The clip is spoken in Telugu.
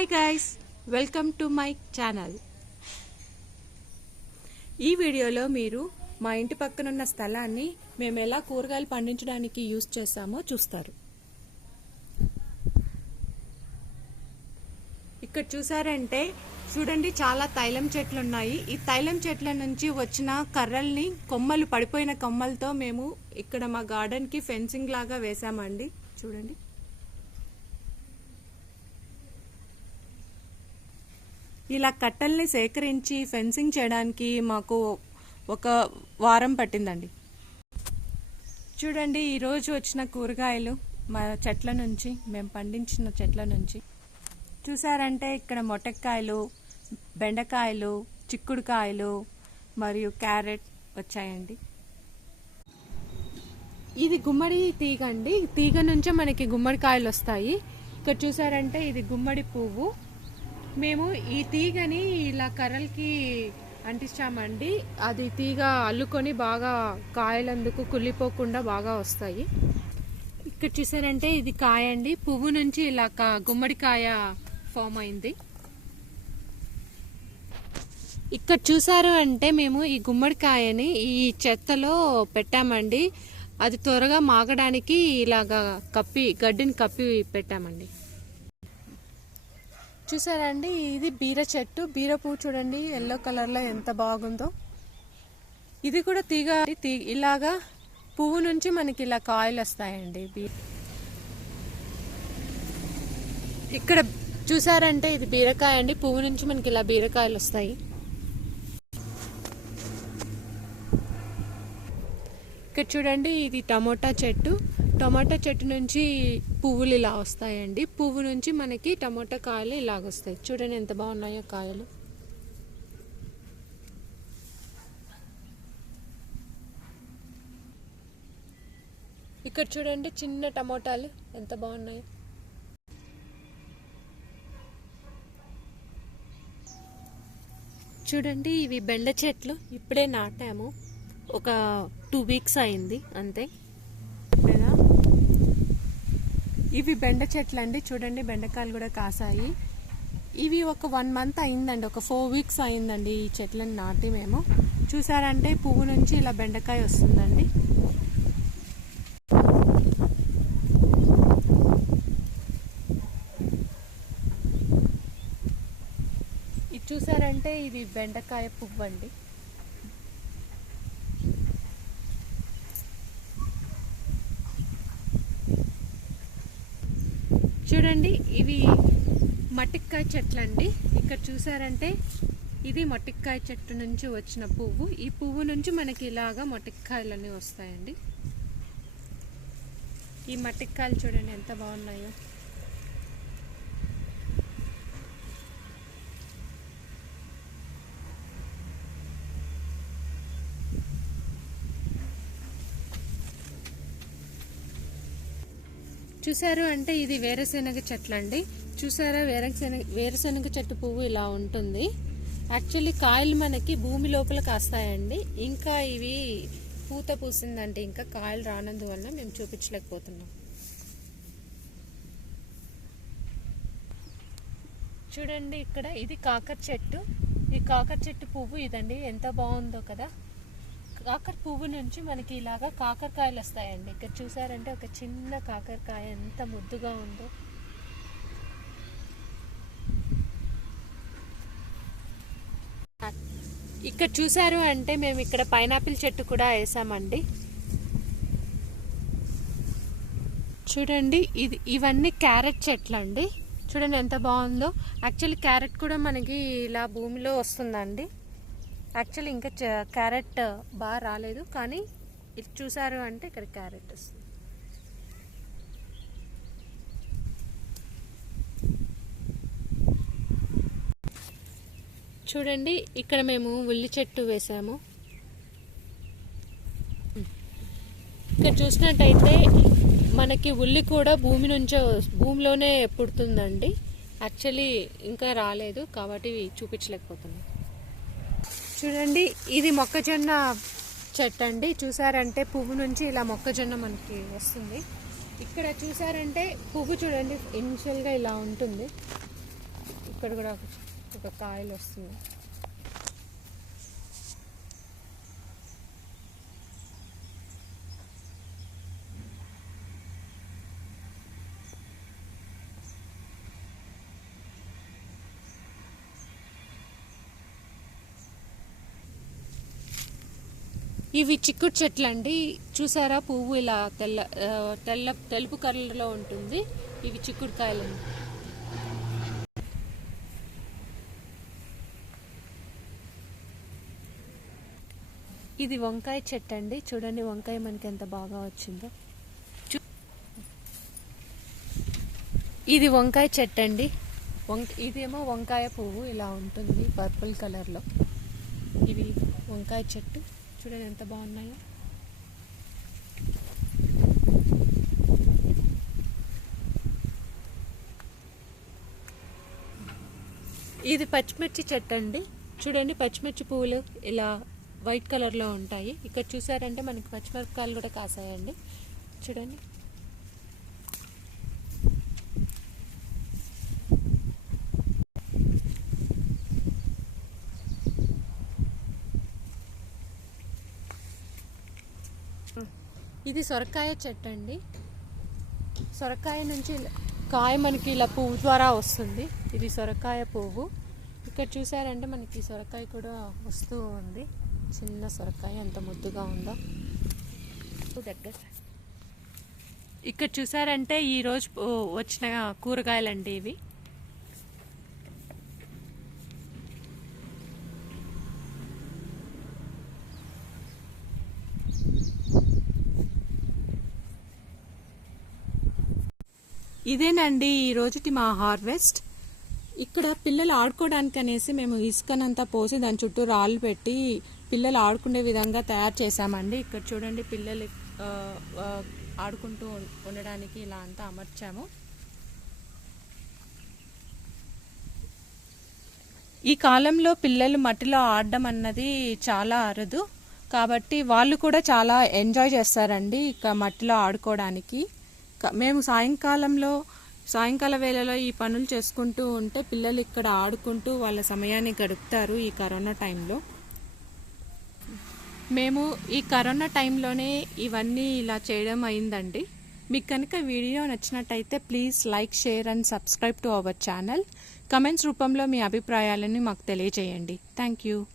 Hi guys welcome to my channel ఈ వీడియోలో మీరు మా ఇంటి పక్కనున్న స్థలాన్ని మేము ఎలా కూరగాయలు పండించడానికి యూజ్ చేస్తామో చూస్తారు. ఇక్కడ చూసారంటే చూడండి చాలా తైలం చెట్లు ఉన్నాయి ఈ తైలం చెట్ల నుంచి వచ్చిన కర్రల్ని కొమ్మలు పడిపోయిన కొమ్మలతో మేము ఇక్కడ మా గార్డెన్కి ఫెన్సింగ్ లాగా వేసామండి చూడండి. ఇలా కట్టల్ని సేకరించి ఫెన్సింగ్ చేయడానికి మాకు ఒక వారం పట్టిందండి. చూడండి ఈరోజు వచ్చిన కూరగాయలు మా చెట్ల నుంచి మేము పండించిన చెట్ల నుంచి. చూసారంటే ఇక్కడ మొట్టకాయలు బెండకాయలు చిక్కుడుకాయలు మరియు క్యారెట్ వచ్చాయండి. ఇది గుమ్మడి తీగ అండి. తీగ నుంచే మనకి గుమ్మడికాయలు వస్తాయి. ఇక్కడ చూసారంటే ఇది గుమ్మడి పువ్వు. మేము ఈ తీగని ఇలా కర్రలకి అంటించామండి. అది తీగ అల్లుకొని బాగా కాయలందుకు కుళ్ళిపోకుండా బాగా వస్తాయి. ఇక్కడ చూసారంటే ఇది కాయ అండి. పువ్వు నుంచి ఇలా కా- గుమ్మడికాయ ఫామ్ అయింది. ఇక్కడ చూసారు అంటే మేము ఈ గుమ్మడికాయని ఈ చెత్తలో పెట్టామండి. అది త్వరగా మాగడానికి ఇలాగా కప్పి గడ్డిని కప్పి పెట్టామండి. చూసారండి? ఇది బీర చెట్టు. బీర పువ్వు చూడండి ఎల్లో కలర్లో ఎంత బాగుందో. ఇది కూడా తీగ తీ- ఇలాగా పువ్వు నుంచి మనకి ఇలా కాయలు వస్తాయండి. ఇక్కడ చూసారంటే ఇది బీరకాయ అండి. పువ్వు నుంచి మనకి ఇలా బీరకాయలు వస్తాయి. ఇక్కడ చూడండి ఇది టమోటా చెట్టు. టమాటా చెట్టు నుంచి పువ్వులు ఇలా వస్తాయండి. పువ్వు నుంచి మనకి టమోటా కాయలు ఇలాగ వస్తాయి. చూడండి ఎంత బాగున్నాయో కాయలు. ఇక్కడ చూడండి చిన్న టమోటాలు ఎంత బాగున్నాయో. చూడండి ఇవి బెండ చెట్లు. ఇప్పుడే నాటాము. ఒక టూ వీక్స్ అయింది అంతే. ఇవి బెండ చెట్లు అండి చూడండి బెండకాయలు కూడా కాసాయి. ఇవి ఒక వన్ మంత్ అయిందండి ఒక ఫోర్ వీక్స్ అయిందండి ఈ చెట్లను నాటి మేము. చూసారంటే పువ్వు నుంచి ఇలా బెండకాయ వస్తుందండి. ఇది చూసారంటే ఇది బెండకాయ పువ్వు అండి చూడండి ఇవి మట్టికాయ చెట్లు అండి ఇక్కడ చూసారంటే ఇది మట్టికాయ చెట్టు నుంచి వచ్చిన పువ్వు. ఈ పువ్వు నుంచి మనకి ఇలాగా మట్టికాయలు అన్నీ వస్తాయండి. ఈ మట్టికాయలు చూడండి ఎంత బాగున్నాయో. చూసారు అంటే ఇది వేరుశెనగ చెట్లు అండి చూసారా? వేరుశెనగ వేరుశెనగ చెట్టు పువ్వు ఇలా ఉంటుంది. యాక్చువల్లీ కాయలు మనకి భూమి లోపల కాస్తాయండి. ఇంకా ఇవి పూత పూసిందంటే ఇంకా కాయలు రానందువల్ల మేము చూపించలేకపోతున్నాం. చూడండి ఇక్కడ ఇది కాకర చెట్టు. ఈ కాకర చెట్టు పువ్వు ఇదండి. ఎంత బాగుందో కదా? కాకర పువ్వు నుంచి మనకి ఇలాగా కాకరకాయలు వస్తాయండి. ఇక్కడ చూసారంటే ఒక చిన్న కాకరకాయ ఎంత ముద్దుగా ఉందో. ఇక్కడ చూసారు అంటే మేము ఇక్కడ పైనాపిల్ చెట్టు కూడా వేసామండి. చూడండి ఇది ఇవన్నీ క్యారెట్ చెట్లు అండి చూడండి ఎంత బాగుందో. యాక్చువల్లీ క్యారెట్ కూడా మనకి ఇలా భూమిలో వస్తుందండి. యాక్చువల్లీ ఇంకా క్యారెట్ బాగా రాలేదు కానీ ఇది చూసారు అంటే ఇక్కడ క్యారెట్ వస్తుంది. చూడండి ఇక్కడ మేము ఉల్లి చెట్టు వేసాము. ఇక్కడ చూసినట్టయితే మనకి ఉల్లి కూడా భూమి నుంచే భూమిలోనే పుడుతుందండి. యాక్చువల్లీ ఇంకా రాలేదు కాబట్టి చూపించలేకపోతున్నాం. చూడండి ఇది మొక్కజొన్న చెట్టు అండి చూసారంటే పువ్వు నుంచి ఇలా మొక్కజొన్న మనకి వస్తుంది. ఇక్కడ చూసారంటే పువ్వు చూడండి ఇనిషియల్గా ఇలా ఉంటుంది. ఇక్కడ కూడా ఒక- ఒక కాయలు వస్తుంది ఇవి చిక్కుడు చెట్లు అండి. చూసారా? పువ్వు ఇలా తెల్ల తెల్ల తెలుపు కలర్లో ఉంటుంది. ఇవి చిక్కుడుకాయలు. ఇది వంకాయ చెట్టు అండి. చూడండి వంకాయ మనకి ఎంత బాగా వచ్చిందో. చూ- ఇది వంకాయ చెట్టు అండి. వంక ఇదేమో వంకాయ పువ్వు. ఇలా ఉంటుంది పర్పుల్ కలర్లో. ఇవి వంకాయ చెట్టు. చూడండి ఎంత బాగున్నాయో. ఇది పచ్చిమిర్చి చెట్టు అండి. చూడండి పచ్చిమిర్చి పువ్వులు ఇలా వైట్ కలర్లో ఉంటాయి. ఇక్కడ చూసారంటే మనకి పచ్చిమిరపకాయలు కూడా కాసాయండి. చూడండి. ఇది సొరకాయ చెట్టు అండి సొరకాయ నుంచి కాయ మనకి ఇలా పువ్వు ద్వారా వస్తుంది. ఇది సొరకాయ పువ్వు. ఇక్కడ చూసారంటే మనకి సొరకాయ కూడా వస్తూ ఉంది. చిన్న సొరకాయ ఎంత ముద్దుగా ఉందో. దగ్గర ఇక్కడ చూసారంటే ఈరోజు వచ్చిన కూరగాయలండి ఇవి. ఇదేనండి ఈ రోజుటి మా హార్వెస్ట్. ఇక్కడ పిల్లలు ఆడుకోవడానికి అనేసి మేము ఇసుకనంతా పోసి దాని చుట్టూ రాళ్ళు పెట్టి పిల్లలు ఆడుకునే విధంగా తయారు చేశామండి. ఇక్కడ చూడండి పిల్లలు ఆడుకుంటూ ఉండడానికి ఇలా అంతా అమర్చాము. ఈ కాలంలో పిల్లలు మట్టిలో ఆడడం అన్నది చాలా అరుదు. కాబట్టి వాళ్ళు కూడా చాలా ఎంజాయ్ చేస్తారండి ఇక మట్టిలో ఆడుకోవడానికి. మేము సాయంకాలంలో సాయంకాల వేళలో ఈ పనులు చేసుకుంటూ ఉంటే పిల్లలు ఇక్కడ ఆడుకుంటూ వాళ్ళ సమయాన్ని గడుపుతారు ఈ కరోనా టైంలో. మేము ఈ కరోనా టైంలోనే ఇవన్నీ ఇలా చేయడం అయిందండి. మీకు కనుక వీడియో నచ్చినట్టయితే please like share and subscribe to our channel. Comments రూపంలో మీ అభిప్రాయాలను మాకు తెలియజేయండి. Thank you.